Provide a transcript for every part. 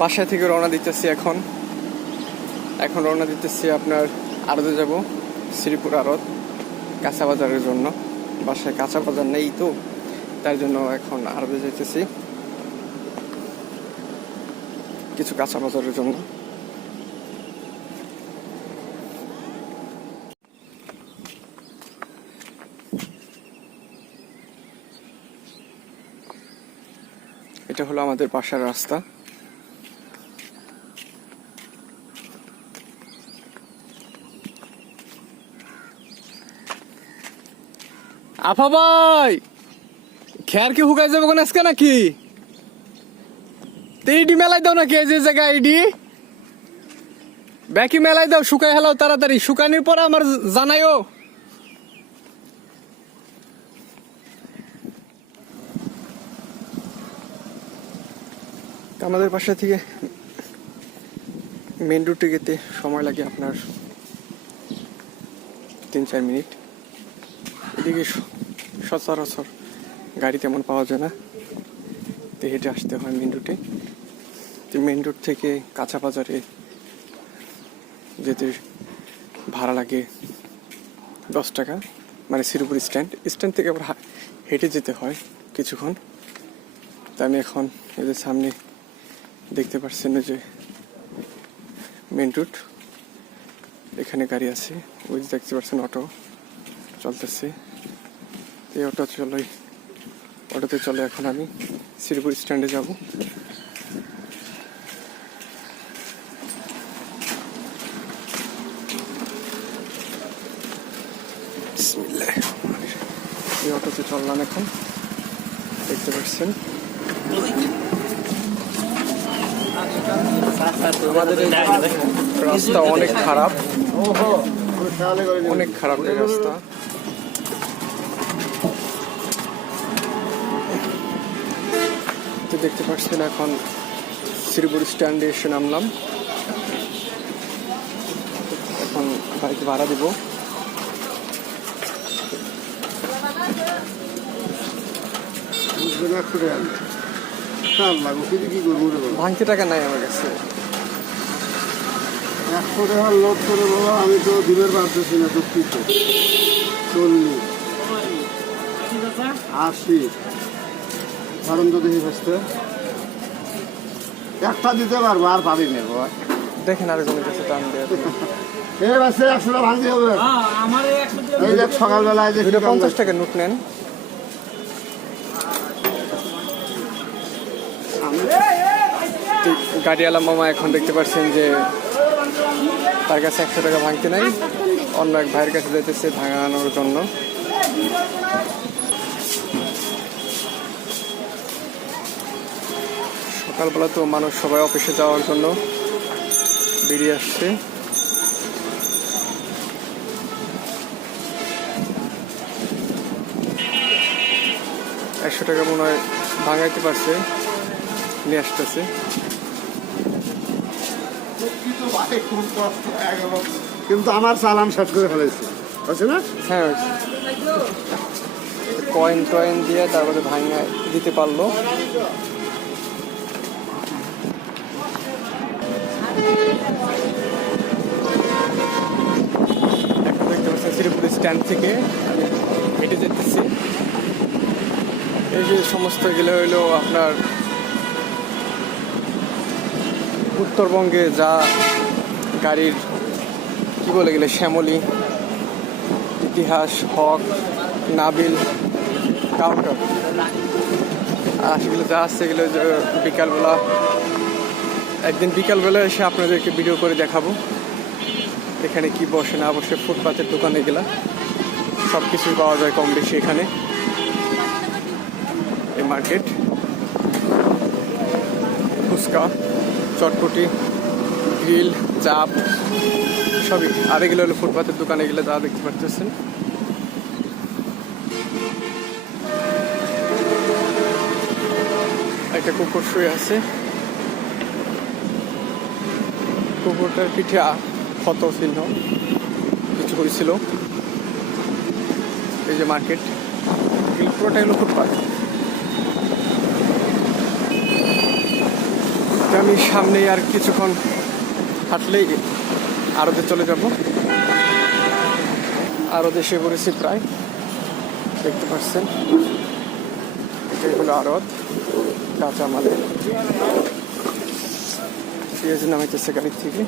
বাসা থেকে রওনা দিতেছি এখন রওনা দিতেছি আপনার আড়তে যাব, শ্রীপুর আড়ত কাঁচা বাজারের জন্য। বাসায় কাঁচা বাজার নেই তো, তার জন্য এখন আড়তে যাইতেছি কিছু কাঁচা বাজারের জন্য। এটা হলো আমাদের বাসার রাস্তা। আফা ভাই, খেয়ার কি হুকাই যাবো কোন আজকে নাকি? ইডি মেলাই দাও নাকি? এই যে জায়গা ইডি ব্যাকি মেলাই দাও, শুকাই হেলাও তাড়াতাড়ি। শুকানির পর আমার জানাইও। আমাদের বাসা থেকে মেন রুটে যেতে সময় লাগে আপনার 3-4 মিনিট। এদিকে সচরাচর গাড়ি তেমন পাওয়া যায় না, তো হেঁটে আসতে হয় মেন রুটে। তো মেন রুট থেকে কাঁচা বাজারে যেতে ভাড়া লাগে 10 টাকা, মানে শ্রীপুর স্ট্যান্ড থেকে আবার হেঁটে যেতে হয় কিছুক্ষণ। তা আমি এখন এদের সামনে দেখতে পাচ্ছেন যে মেন রুট, এখানে গাড়ি আছে, ওই যে দেখতে পাচ্ছেন অটো চলতেছে। এই অটোতে চলে এখন আমি শ্রীপুর স্ট্যান্ডে যাব। এই অটোতে চললাম এখন, দেখতে পাচ্ছেন। আমাদের রাস্তা অনেক খারাপ, অনেক খারাপ এই রাস্তা। দেখতে পাচ্ছেন এখন শ্রীপুর স্ট্যান্ডে এসে নামলাম। এখন বাইকে ভাড়া দিব। ভাঙতে টাকা নাই আমার কাছে। 100 টাকা লোড করে বাবা, আমি তো দিনের পারতেছি না, দুঃখিত। 40, 80 ধরেন তো দেখি ফেসতে একটা দিতে পারবো, আর পারি না বাবা। দেখেন আর জনের কাছে টান দেওয়া। এই বাসে 100 টাকা ভাঙতে হবে। এই দেখ সকালবেলায় যে 50 টাকার নোট নেন। গাড়িওয়ালা মামা এখন দেখতে পাচ্ছেন যে তার কাছে 100 টাকা ভাঙতে নাই, অন্য এক ভাইয়ের কাছে যেতেছে ভাঙানোর জন্য। সকালবেলা তো মানুষ সবাই অফিসে যাওয়ার জন্য বেরিয়ে আসছে। একশো টাকা মনে হয় ভাঙাইতে পারছে, নিয়ে আসতেছে। কিন্তু আমার চালান শেষ করে ফেলেছে, বুঝছে না? হ্যাঁ, কয়েন টয়েন দিয়ে তারপরে ভাঙা দিতে পারলো। এখন দেখতে পাচ্ছেন শ্রীপুর স্ট্যান্ড থেকে আমি হেঁটে যেতেছি। এই যে সমস্ত গেলে হইলো আপনার উত্তরবঙ্গে যা গাড়ির কি বলে গেলে শ্যামলী, ইতিহাস, হক, নাবিল, কাউন্টার, আর সেগুলো যা আছে সেগুলো বিকালবেলা, একদিন বিকালবেলা এসে আপনাদেরকে ভিডিও করে দেখাবো এখানে কি বসে না বসে। ফুটপাতের দোকানে গেলা সব কিছুই পাওয়া যায় কম বেশি এখানে। এই মার্কেট, ফুচকা, চটপটি, গ্রিল, চাপ সবই। আর এগুলো হলো ফুটপাতের দোকানে গেলে যা দেখতে পাচ্ছেন। একটা কুকুর শুয়ে আছে, কুকুরটার পিঠে ক্ষত চিহ্ন কিছু হয়েছিল। এই যে মার্কেট, পুরোটাই হলো ফুটপাত। আমি সামনে আর কিছুক্ষণ হাঁটলেই আরতে চলে যাব। আরো দেশে পড়েছি প্রায়, দেখতে পাচ্ছেন এটাই হলো আড়ত। কাঁচামালের পেঁয়াজ নামাইতেছে গাড়ির থেকে।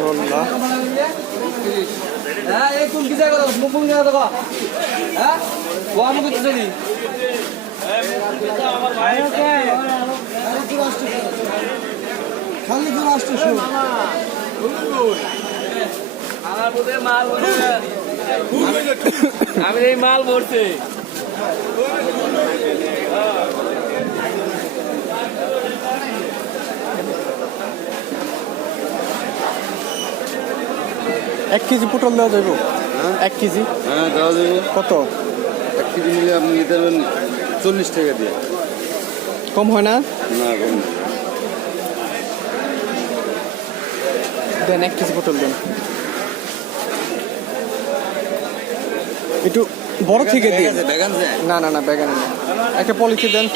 রোল্লা হ্যাঁ এই কোন কি জায়গা দাও মুখ মুখ জায়গা দাও হ্যাঁ ও আমি কত জানি খালি দূর আসতে শুন আমার বুঝে মাল ভরে আমি এই মাল ভরছে এক কেজি পটল দেওয়া যাবে? 1 কেজি? হ্যাঁ দেওয়া যাবে। কত? 1 কেজি নিলে আপনি নিতে পারবেন 40 টাকা দিয়ে। কম হয় না? না কম না। দেন 1 কেজি পটল দেন। একটু বড় থেকে দিন। বেগান যায়? না না না, বেগানে না, একটা পলিথি দেন।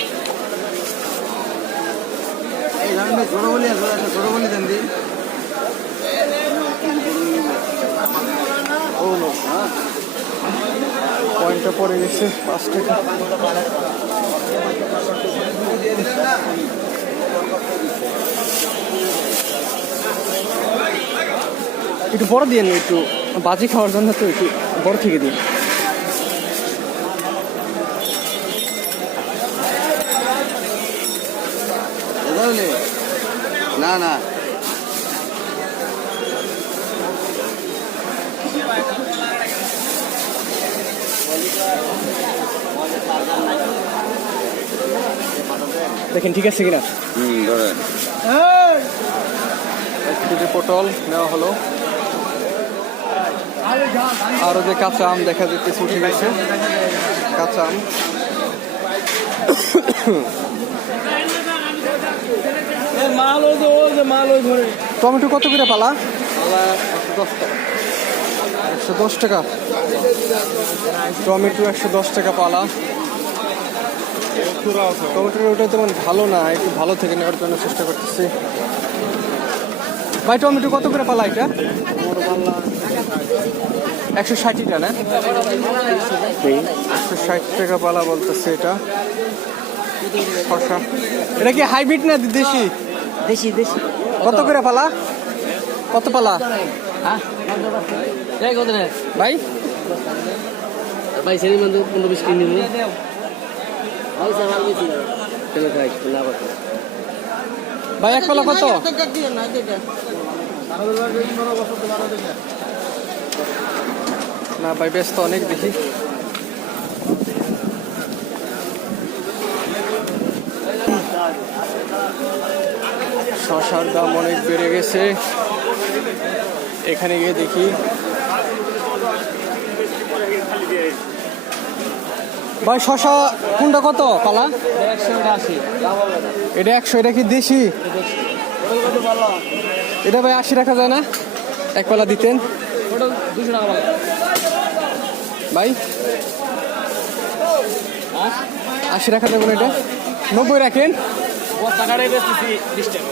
এই গানটা ছোট বলি আছে, একটা ছোট বলি দেন দি। ও নো, পয়েন্টটা পড়ে গেছে 5 টাকা। একটু বড় দিয়ে নিন, একটু বাজি খাওয়ার জন্য তো একটু বড় থেকে দিন। না না দেখেন ঠিক আছে কিনা। ধরেন 1 কেজি পটল নেওয়া হলো। আরো যে কাঁচা আম দেখা যাচ্ছে উঠে গেছে, কাঁচা আম। মাল ওই যে মাল ওই ভরে টমেটো কত করে পালা? 110 টাকা। টমেটো 110 টাকা পালা। টমেটোর ওটা তেমন ভালো না, একটু ভালো থেকে নেওয়ার জন্য চেষ্টা করতেছি। ভাই টমেটো কত করে পালা এটা? 160 টাকা না? 160 টাকা পালা বলতেছে এটা। শসা এটা কি হাইব্রিড না দেশি? দেশি দেশি কত করে পালা? কত পালা হ্যাঁ এই কত রে ভাই? ভাই সেরি মন্দ 15-20 কিলো নিবি ভাই সামাল বেশি চলো ভাই না বাবা ভাই এক পালা কত? না ভাই ব্যস্ত অনেক দেখি। শসার দাম অনেক বেড়ে গেছে। এখানে গিয়ে দেখি। ভাই শসা কোনটা কত পালা? 180 এটা 100। এটা কি দেশি? এটা ভাই 80 রাখা যায় না? এক পালা দিতেন ওটা 200 টাকা ভাই। 80 রাখা যাবে না? এটা 90 রাখেন। টাকাটাই বেচতেছি 20 টাকা।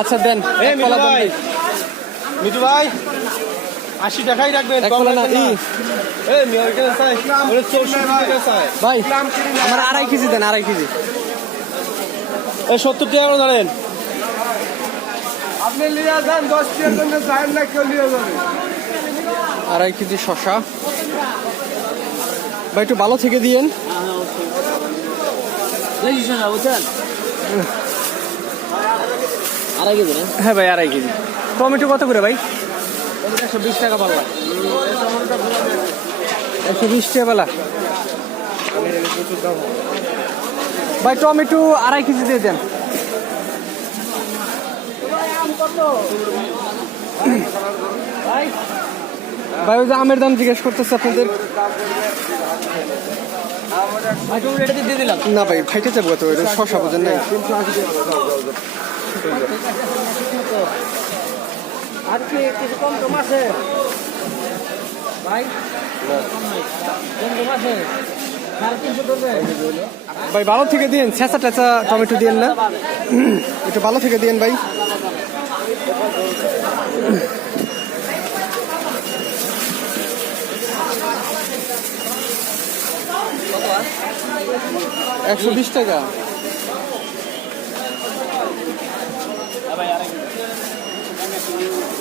আচ্ছা দেন এক পালা দেন। মিঠু ভাই 80 টাকাই রাখবেন। এক পালা না এই মিয়ারকেন চাই ওরে 64 টাকা চাই ভাই, আমার 2.5 কেজি দেন। 2.5 কেজি। এই 70 টাকা করে ধরেন। আপনি লিয়া যান 10 টাকার জন্য যান না, কেউ লিয়া যাবে। 2.5 কেজি শসা ভাই, একটু ভালো থেকে দিয়েন। দেশি শসা বুঝছেন? 2.5 কেজি না? হ্যাঁ ভাই 2.5 কেজি। টমেটো কত করে ভাই? 120 টাকা পাল্লা। 120 টাকা পালা ভাই। টমেটো 2.5 কেজি দিয়ে দেন। ভাই ওই যে আমের দাম জিজ্ঞেস করতেছে আপনাদের। দিয়ে দিলাম। না ভাই খাইতে যাবো তো এটা শশা বোঝেন নাই। আর কি কিছু কম কম আছে ভাই? কম কম আছে 350 ধরবে। ভাই ভালো থেকে দিন, ছেঁচা টেঁচা টমেটো দিয়েন না, একটু ভালো থেকে দিন ভাই। $120 টাকা।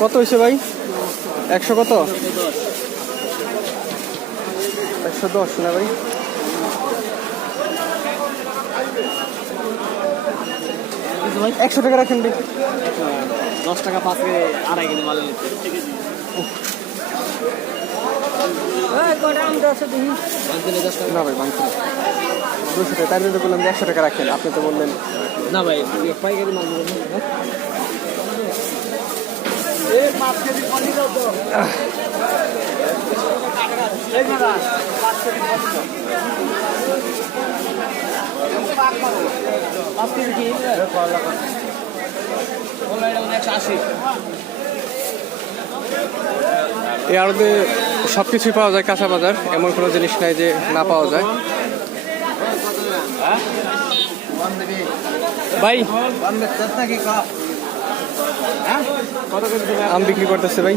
কত হয়েছে ভাই? 100 কত? 110 না ভাই? 100 টাকা রাখেন ভাই। 10 টাকা 5 কেজি 2.5 কেজি মাল নিচ্ছে। না ভাই বাংলা 200 টাকা, তাই তো বললাম যে 100 টাকা রাখেন, আপনি তো বললেন। না ভাই পাইকারি মাল দিবেন। এই 5 কেজি পলি দাও তো। এই দাদা 5 কেজি পলি দাও। 5 কেজি কি? বলা এটা 180। এই আড়তে সব কিছুই পাওয়া যায়, কাঁচা বাজার, এমন কোনো জিনিস নাই যে না পাওয়া যায়। ভাই আম বিক্রি করতেছে ভাই।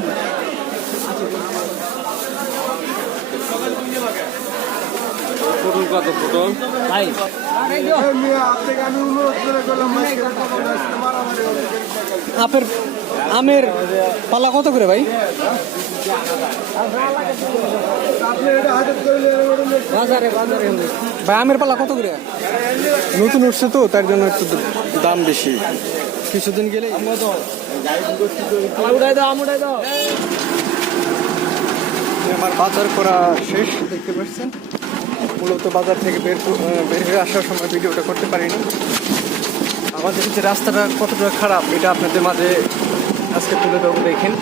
পটল কত পটল ভাই? আপনাকে আমি অনুরোধ করে করলাম আমের পালা কত করে ভাই? আপনি এটা হাতে করে বাজারে বাজারে ভাই আমের পালা কত করে? নতুন উঠছে তো তার জন্য একটু দাম বেশি, কিছুদিন গেলে। উড়াই দাও, আম উড়াই দাও। আমার বাজার করা শেষ, দেখতে পাচ্ছেন। মূলত বাজার থেকে বের হয়ে আসার সময় ভিডিওটা করতে পারিনি। আমাদের যে রাস্তাটা কতটা খারাপ এটা আপনাদের মাঝে আজকে তুলে দেবো, দেখেন।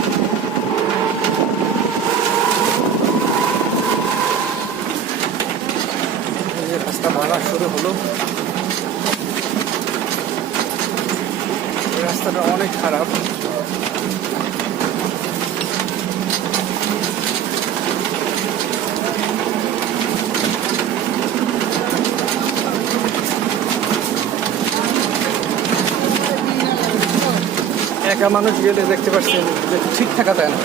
রাস্তা ভাঙা শুরু হলো, রাস্তাটা অনেক খারাপ। একা মানুষ গেলে দেখতে পাচ্ছেন যে ঠিক থাকা যায় না।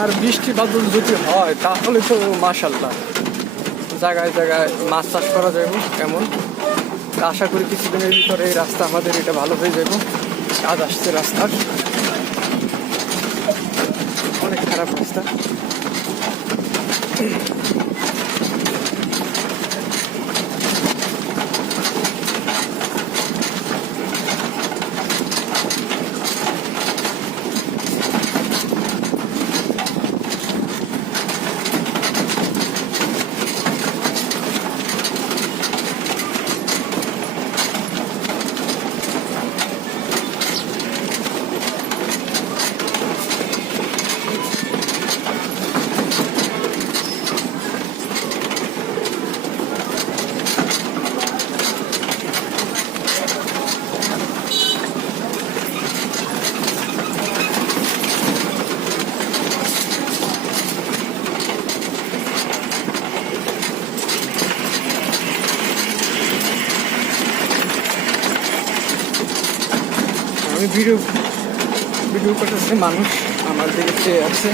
আর বৃষ্টি বাদল যদি হয় তাহলে তো মাশাআল্লাহ জায়গায় জায়গায় মাছ চাষ করা যাবে। এমন আশা করি কিছুদিনের ভিতরে এই রাস্তা আমাদের এটা ভালো হয়ে যাবে। কাজ আসছে রাস্তার, অনেক খারাপ রাস্তা। আমি ভিডিও করতেছে, মানুষ আমার দিকে চেয়ে আছে।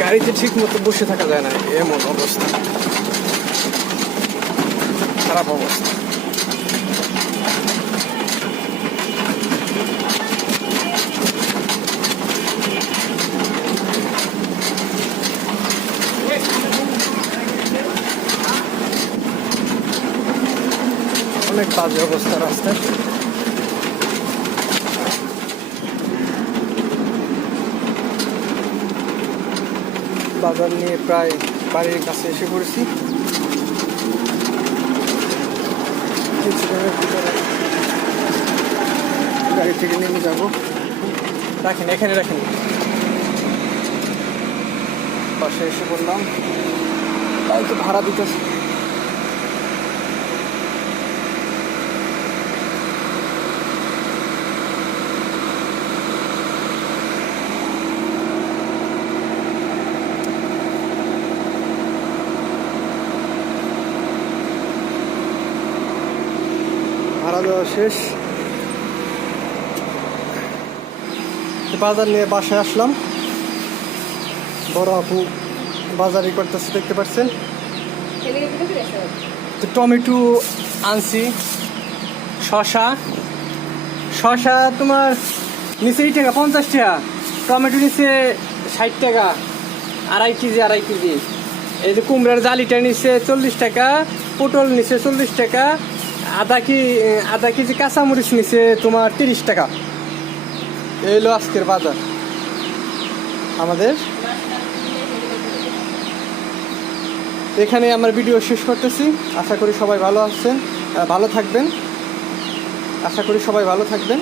গাড়িতে ঠিক মতো বসে থাকা যায় না, এমন অবস্থা। খারাপ অবস্থা। অনেক বাজে অবস্থা রাস্তার। বাজার নিয়ে প্রায় বাড়ির কাছে এসে পড়েছি। কিছুক্ষণের ভিতরে গাড়ি থেকে নেমে যাব। রাখেন, এখানে রাখেন। পাশে এসে বললাম তাই তো ভাড়া দিতেছে। ভাড়া দেওয়া শেষ। বাজার নিয়ে বাসায় আসলাম। বড় আপু বাজারই করতেছে, দেখতে পাচ্ছেন। তো টমেটো আনছি, শশা তোমার নিচে 8 টাকা 50 টাকা, টমেটো নিচে 60 টাকা, 2.5 কেজি। এই যে কুমড়ার জালিটা নিচে 40 টাকা, পটল নিচে 40 টাকা, আধা কেজি কাঁচামরিচ নিচে তোমার 30 টাকা। এই হলো আজকের বাজার আমাদের। এখানে আমার ভিডিও শেষ করতেছি। আশা করি সবাই ভালো আছেন, ভালো থাকবেন। আশা করি সবাই ভালো থাকবেন।